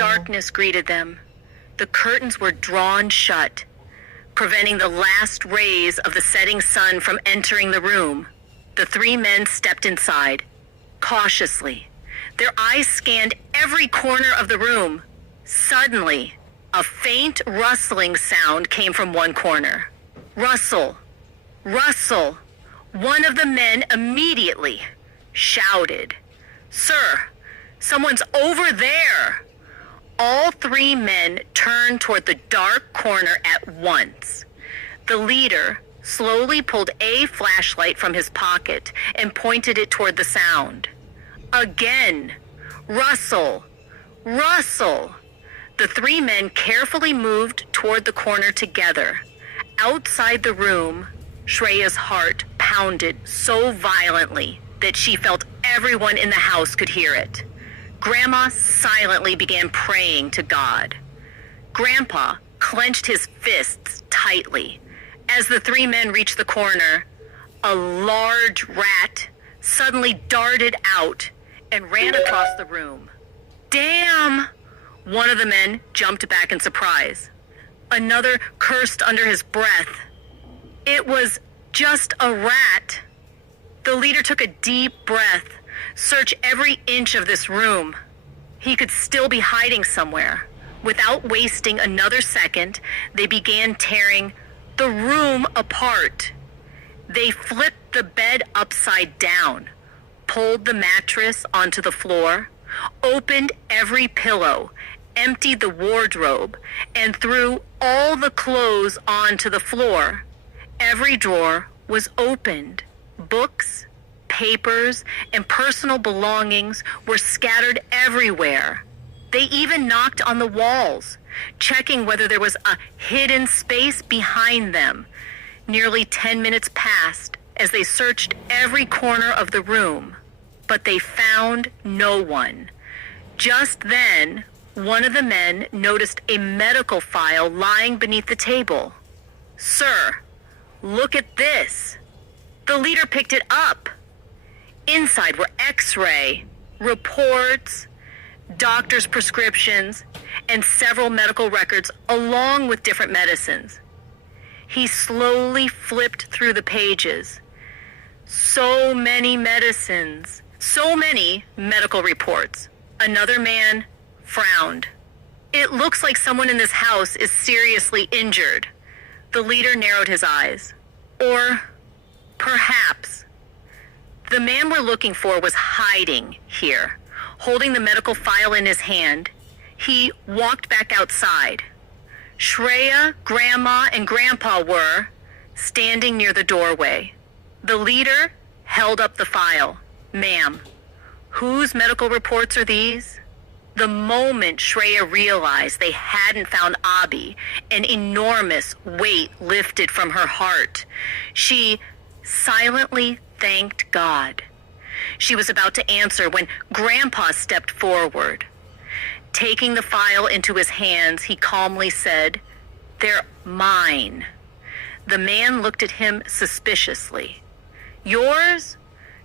Darkness greeted them. The curtains were drawn shut, preventing the last rays of the setting sun from entering the room. The three men stepped inside, cautiously. Their eyes scanned every corner of the room. Suddenly, a faint rustling sound came from one corner. Rustle! Rustle! One of the men immediately shouted, "Sir, someone's over there!" All three men turned toward the dark corner at once. The leader slowly pulled a flashlight from his pocket and pointed it toward the sound. Again, rustle, rustle. The three men carefully moved toward the corner together. Outside the room, Shreya's heart pounded so violently that she felt everyone in the house could hear it. Grandma silently began praying to God. Grandpa clenched his fists tightly. As the three men reached the corner, a large rat suddenly darted out and ran across the room. "Damn!" One of the men jumped back in surprise. Another cursed under his breath. It was just a rat. The leader took a deep breath. Search every inch of this room. He could still be hiding somewhere. Without wasting another second, they began tearing the room apart. They flipped the bed upside down, pulled the mattress onto the floor, opened every pillow, emptied the wardrobe, and threw all the clothes onto the floor. Every drawer was opened. Books, papers, and personal belongings were scattered everywhere. They even knocked on the walls, checking whether there was a hidden space behind them. Nearly 10 minutes passed as they searched every corner of the room, but they found no one. Just then, one of the men noticed a medical file lying beneath the table. "Sir, look at this." The leader picked it up. Inside were X-ray, reports, doctor's prescriptions, and several medical records along with different medicines. He slowly flipped through the pages. So many medicines, so many medical reports. Another man frowned. "It looks like someone in this house is seriously injured." The leader narrowed his eyes. Or perhaps. The man we're looking for was hiding here, holding the medical file in his hand. He walked back outside. Shreya, Grandma, and Grandpa were standing near the doorway. The leader held up the file. "Ma'am, whose medical reports are these?" The moment Shreya realized they hadn't found Abhi, an enormous weight lifted from her heart. She silently thanked God. She was about to answer when Grandpa stepped forward. Taking the file into his hands, he calmly said, "They're mine." The man looked at him suspiciously. "Yours?"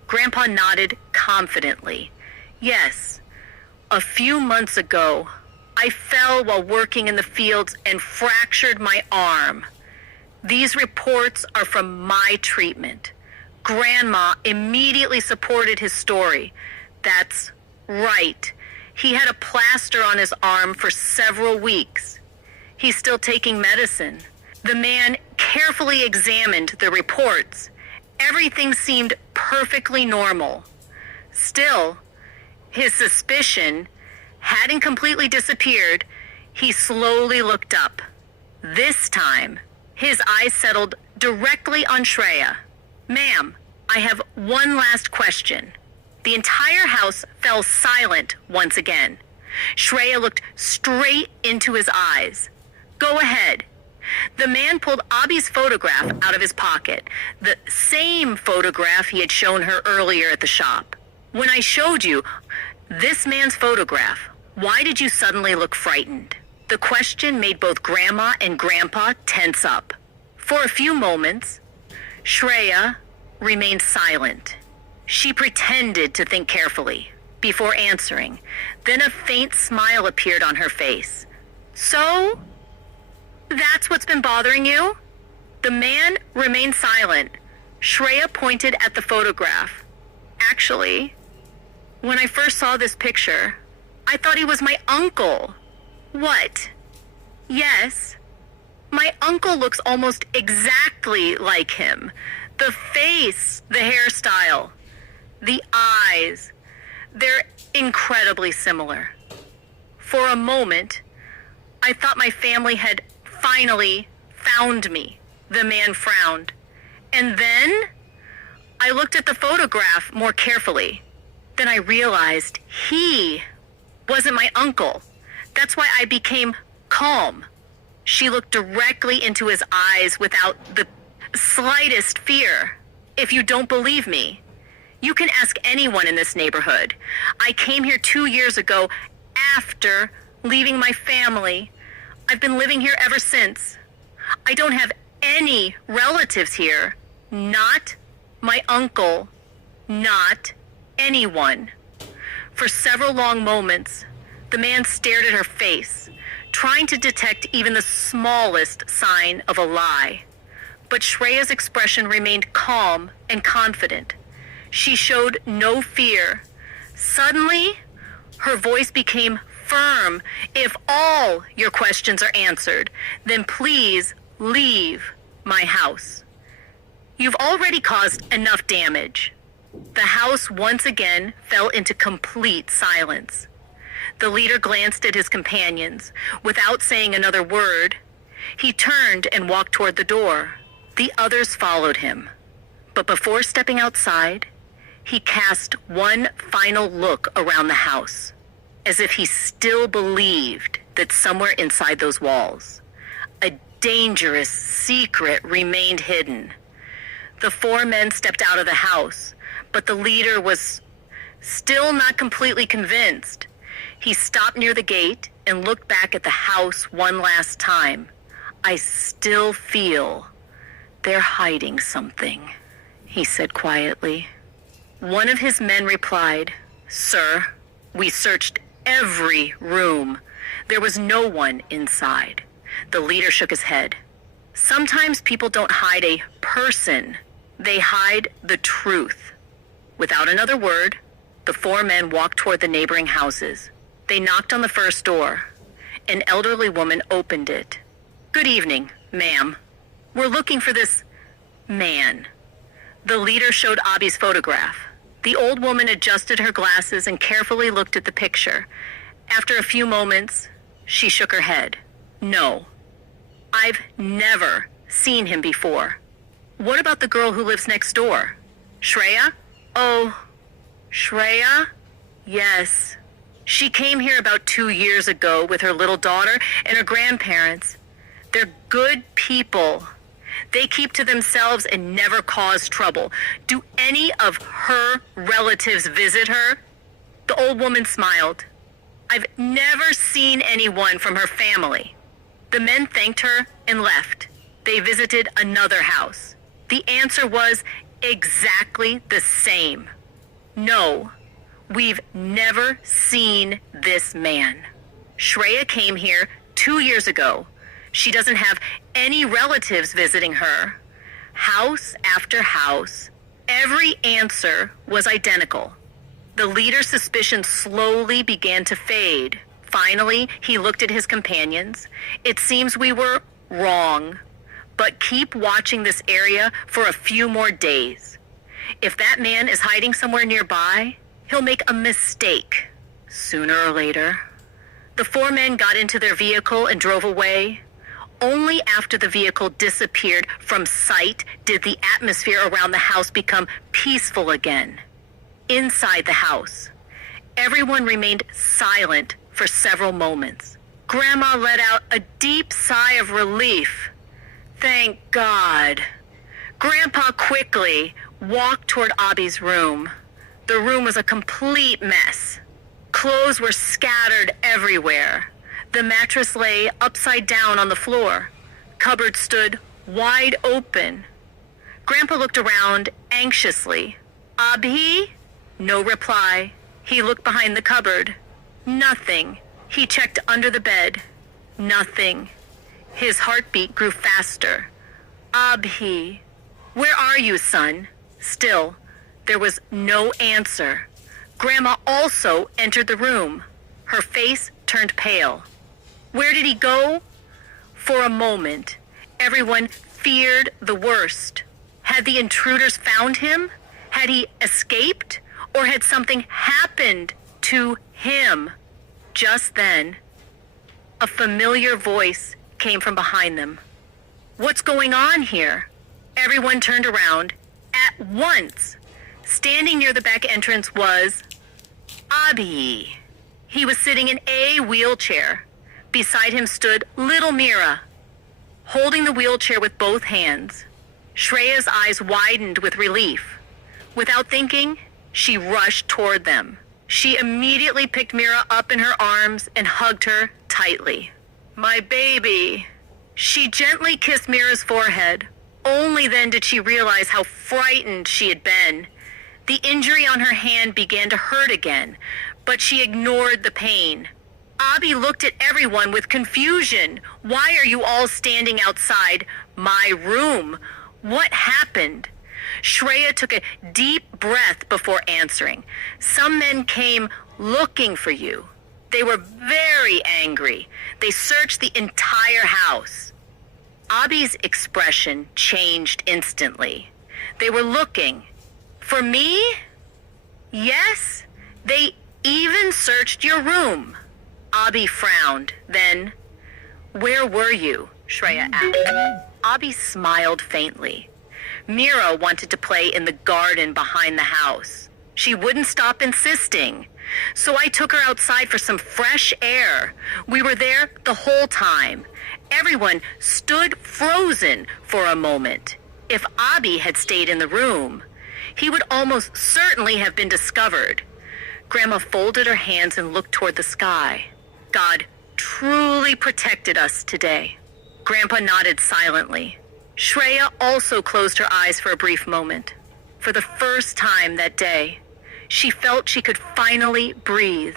Grandpa nodded confidently. "Yes. A few months ago, I fell while working in the fields and fractured my arm. These reports are from my treatment." Grandma immediately supported his story. "That's right. He had a plaster on his arm for several weeks. He's still taking medicine." The man carefully examined the reports. Everything seemed perfectly normal. Still, his suspicion hadn't completely disappeared. He slowly looked up. This time, his eyes settled directly on Shreya. "Ma'am, I have one last question." The entire house fell silent once again. Shreya looked straight into his eyes. "Go ahead." The man pulled Abhi's photograph out of his pocket, the same photograph he had shown her earlier at the shop. "When I showed you this man's photograph, why did you suddenly look frightened?" The question made both Grandma and Grandpa tense up. For a few moments, Shreya remained silent. She pretended to think carefully. before answering. Then a faint smile appeared on her face. So, that's what's been bothering you? The man remained silent. Shreya pointed at the photograph. Actually, when I first saw this picture, I thought he was my uncle. What? Yes. My uncle looks almost exactly like him. The face, the hairstyle, the eyes, they're incredibly similar. For a moment, I thought my family had finally found me. The man frowned. And then I looked at the photograph more carefully. Then I realized he wasn't my uncle. That's why I became calm. She looked directly into his eyes without the slightest fear. If you don't believe me, you can ask anyone in this neighborhood. I came here 2 years ago after leaving my family. I've been living here ever since. I don't have any relatives here. Not my uncle. Not anyone. For several long moments, the man stared at her face, trying to detect even the smallest sign of a lie. But Shreya's expression remained calm and confident. She showed no fear. Suddenly, her voice became firm. If all your questions are answered, then please leave my house. You've already caused enough damage. The house once again fell into complete silence. The leader glanced at his companions. Without saying another word, he turned and walked toward the door. The others followed him. But before stepping outside, he cast one final look around the house, as if he still believed that somewhere inside those walls, a dangerous secret remained hidden. The 4 men stepped out of the house, but the leader was still not completely convinced. He stopped near the gate and looked back at the house one last time. I still feel they're hiding something, he said quietly. One of his men replied, Sir, we searched every room. There was no one inside. The leader shook his head. Sometimes people don't hide a person. They hide the truth. Without another word, the 4 men walked toward the neighboring houses. They knocked on the first door. An elderly woman opened it. Good evening, ma'am. We're looking for this man. The leader showed Abhi's photograph. The old woman adjusted her glasses and carefully looked at the picture. After a few moments, she shook her head. No, I've never seen him before. What about the girl who lives next door? Shreya? Oh, Shreya? Yes. She came here about 2 years ago with her little daughter and her grandparents. They're good people. They keep to themselves and never cause trouble. Do any of her relatives visit her? The old woman smiled. I've never seen anyone from her family. The men thanked her and left. They visited another house. The answer was exactly the same. No, we've never seen this man. Shreya came here 2 years ago. She doesn't have any relatives visiting her. House after house, every answer was identical. The leader's suspicion slowly began to fade. Finally, he looked at his companions. It seems we were wrong, but keep watching this area for a few more days. If that man is hiding somewhere nearby, he'll make a mistake sooner or later. The 4 men got into their vehicle and drove away. Only after the vehicle disappeared from sight did the atmosphere around the house become peaceful again. Inside the house, everyone remained silent for several moments. Grandma let out a deep sigh of relief. Thank God. Grandpa quickly walked toward Abhi's room. The room was a complete mess. Clothes were scattered everywhere. The mattress lay upside down on the floor. Cupboards stood wide open. Grandpa looked around anxiously. Abhi? No reply. He looked behind the cupboard. Nothing. He checked under the bed. Nothing. His heartbeat grew faster. Abhi. Where are you, son? Still, there was no answer. Grandma also entered the room. Her face turned pale. Where did he go? For a moment, everyone feared the worst. Had the intruders found him? Had he escaped? Or had something happened to him? Just then, a familiar voice came from behind them. What's going on here? Everyone turned around at once. Standing near the back entrance was Abhi. He was sitting in a wheelchair. Beside him stood little Mira, holding the wheelchair with both hands. Shreya's eyes widened with relief. Without thinking, she rushed toward them. She immediately picked Mira up in her arms and hugged her tightly. My baby. She gently kissed Mira's forehead. Only then did she realize how frightened she had been. The injury on her hand began to hurt again, but she ignored the pain. Abhi looked at everyone with confusion. Why are you all standing outside my room? What happened? Shreya took a deep breath before answering. Some men came looking for you. They were very angry. They searched the entire house. Abhi's expression changed instantly. They were looking. For me? Yes. They even searched your room. Abhi frowned. Then, where were you? Shreya asked. Abhi smiled faintly. Mira wanted to play in the garden behind the house. She wouldn't stop insisting. So I took her outside for some fresh air. We were there the whole time. Everyone stood frozen for a moment. If Abhi had stayed in the room, he would almost certainly have been discovered. Grandma folded her hands and looked toward the sky. God truly protected us today. Grandpa nodded silently. Shreya also closed her eyes for a brief moment. For the first time that day, she felt she could finally breathe.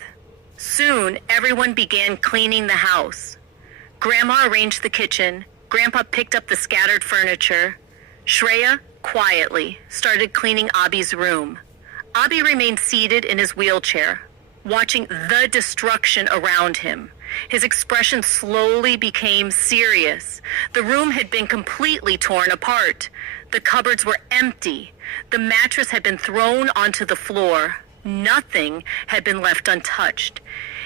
Soon, everyone began cleaning the house. Grandma arranged the kitchen. Grandpa picked up the scattered furniture. Shreya, quietly, started cleaning Abhi's room. Abhi remained seated in his wheelchair, watching the destruction around him. His expression slowly became serious. The room had been completely torn apart. The cupboards were empty. The mattress had been thrown onto the floor. Nothing had been left untouched.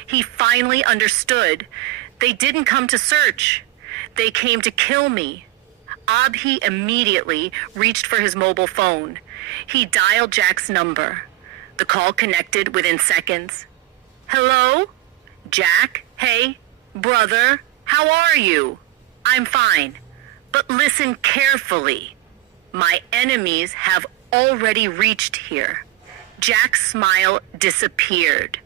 He finally understood. They didn't come to search. They came to kill me. Abhi immediately reached for his mobile phone. He dialed Jack's number. The call connected within seconds. Hello? Jack? Hey, brother, how are you? I'm fine, but listen carefully. My enemies have already reached here. Jack's smile disappeared.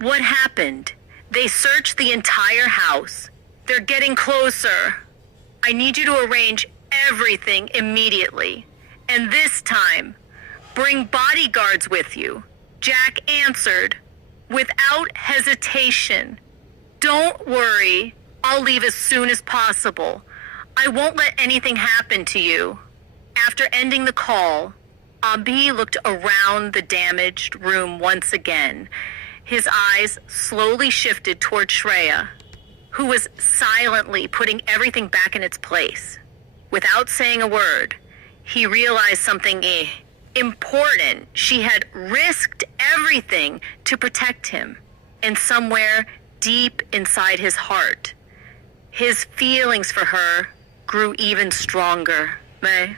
What happened? They searched the entire house. They're getting closer. I need you to arrange everything immediately. And this time, bring bodyguards with you. Jack answered, without hesitation. Don't worry. I'll leave as soon as possible. I won't let anything happen to you. After ending the call, Abhi looked around the damaged room once again. His eyes slowly shifted toward Shreya, who was silently putting everything back in its place. Without saying a word, he realized something important. She had risked everything to protect him. And somewhere deep inside his heart, his feelings for her grew even stronger. May.